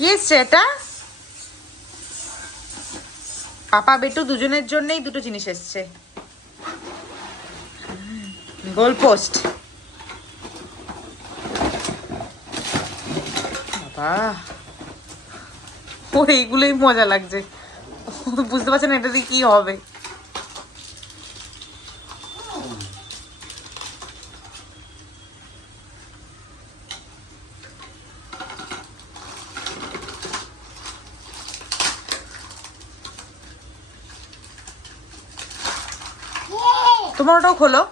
কি এসছে এটা? পাপা বেটু দুজনের জন্যই দুটো জিনিস এসছে। Goal post. বাবা, ও এইগুলোই মজা লাগছে, বুঝতে পারছে না এটা দিয়ে কি হবে। তোমার ওটাও খোলো।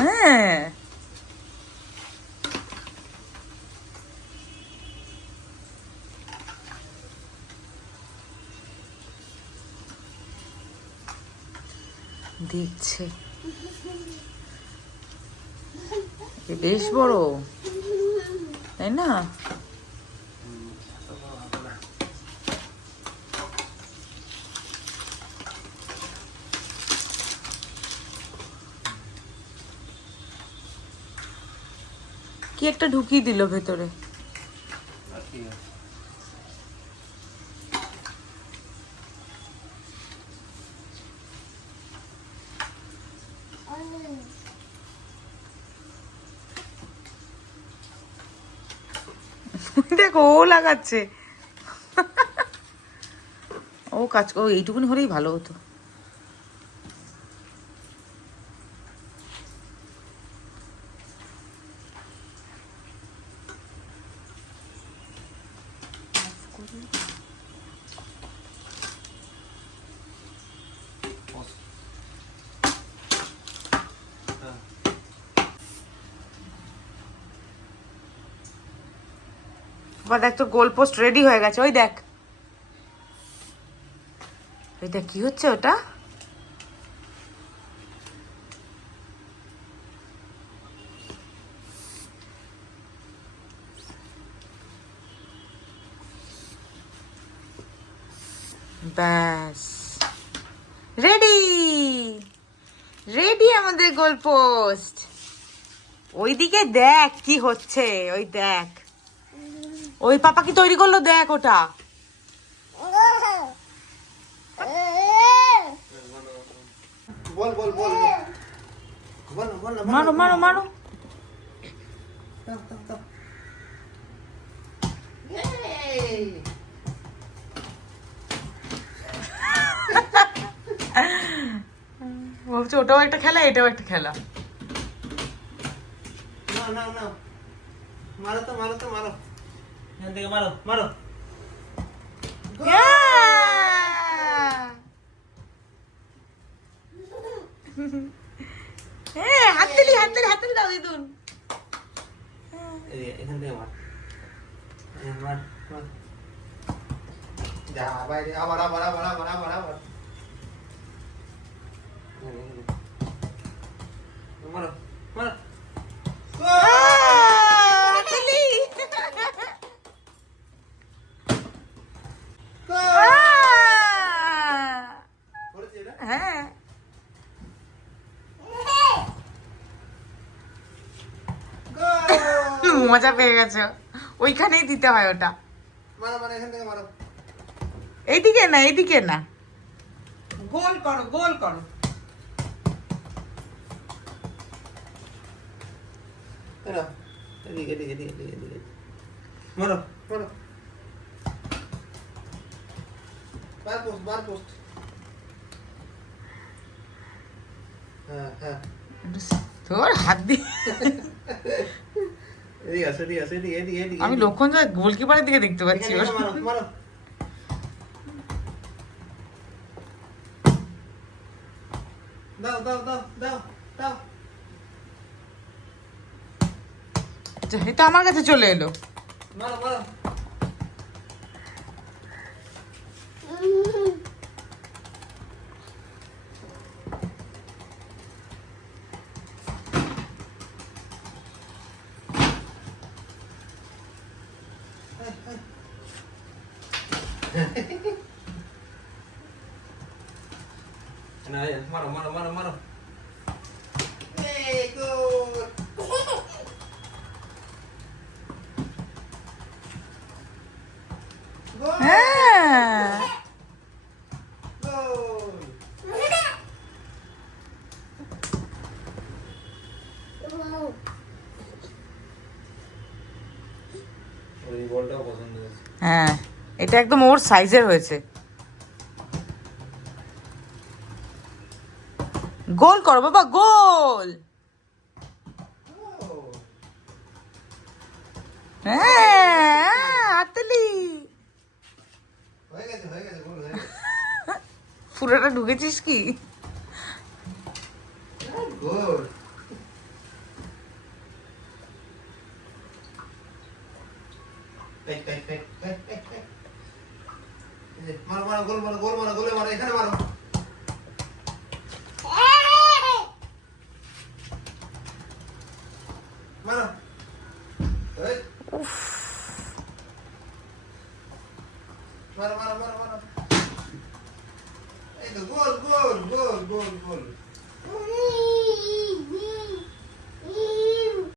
হ্যাঁ, দেখছে বেশ বড়, তাই না? কি একটা ঢুকিয়ে দিল ভেতরে। দেখো ও লাগাচ্ছে, ও কাজ, ও এইটুকুনি হলেই ভালো হতো। দেখ তো গোল পোস্ট রেডি হয়ে গেছে, ওই দেখ, ওই দেখ কি হচ্ছে ওটা। ব্যাস, রেডি রেডি আমাদের গোল পোস্ট। ওইদিকে দেখ কি হচ্ছে, ওই দেখ, ওই পাপা কি তৈরি করলো, দেখ ওটা। বল বল বল বল মারো মারো মারো। ভাবছি ওটাও একটা খেলা, এটাও একটা খেলা। না না না, মারো তো মারো তো মারো, এখান থেকে মারো মারো। হ্যাঁ, হাততালি হাততালি হাততালি দাও দিদুন। এখান থেকে মার, মার মার, যা বাইরে, আবার আবার আবার আবার আবার আবার মারো মারো। হাততালি। হ্যাঁ, মজা পেয়ে গেছো, ওইখানেই দিতে হয় ওটা। মারো মারো, এখান থেকে মারো। এইদিকে না, এইদিকে না, গোল করো গোল করো। এদিকে এদিকে এদিকে এদিকে এদিকে মারো মারো। বার পোস্ট বার পোস্ট। হ্যাঁ হ্যাঁ, তোর হাত দিয়ে এদিকে আসো এদিকে আসো এদিকে এদিকে এদিকে। আমি লক্ষণ যা গোলকিপারের দিকে দেখতে পাচ্ছি। এখানে মারো মারো। দাও দাও দাও দাও দাও। এটা আমার কাছে চলে এলো। মারো মারো। Nah, ya, marah, marah, marah, marah. Hey, go. এটা একদম ওর সাইজের হয়েছে। গোল করো বাবা, গোল। হ্যাঁ, হাততালি। হয়ে গেছে গোল হয়ে গেছে। পুরোটা ঢুকেছিস কি? গোল। মারো মারো, গোল মারো, গোল মারো, গোলে মারো, এখানে মারো। মারো। এই। মারো মারো মারো মারো। এই তো গোল গোল গোল গোল গোল।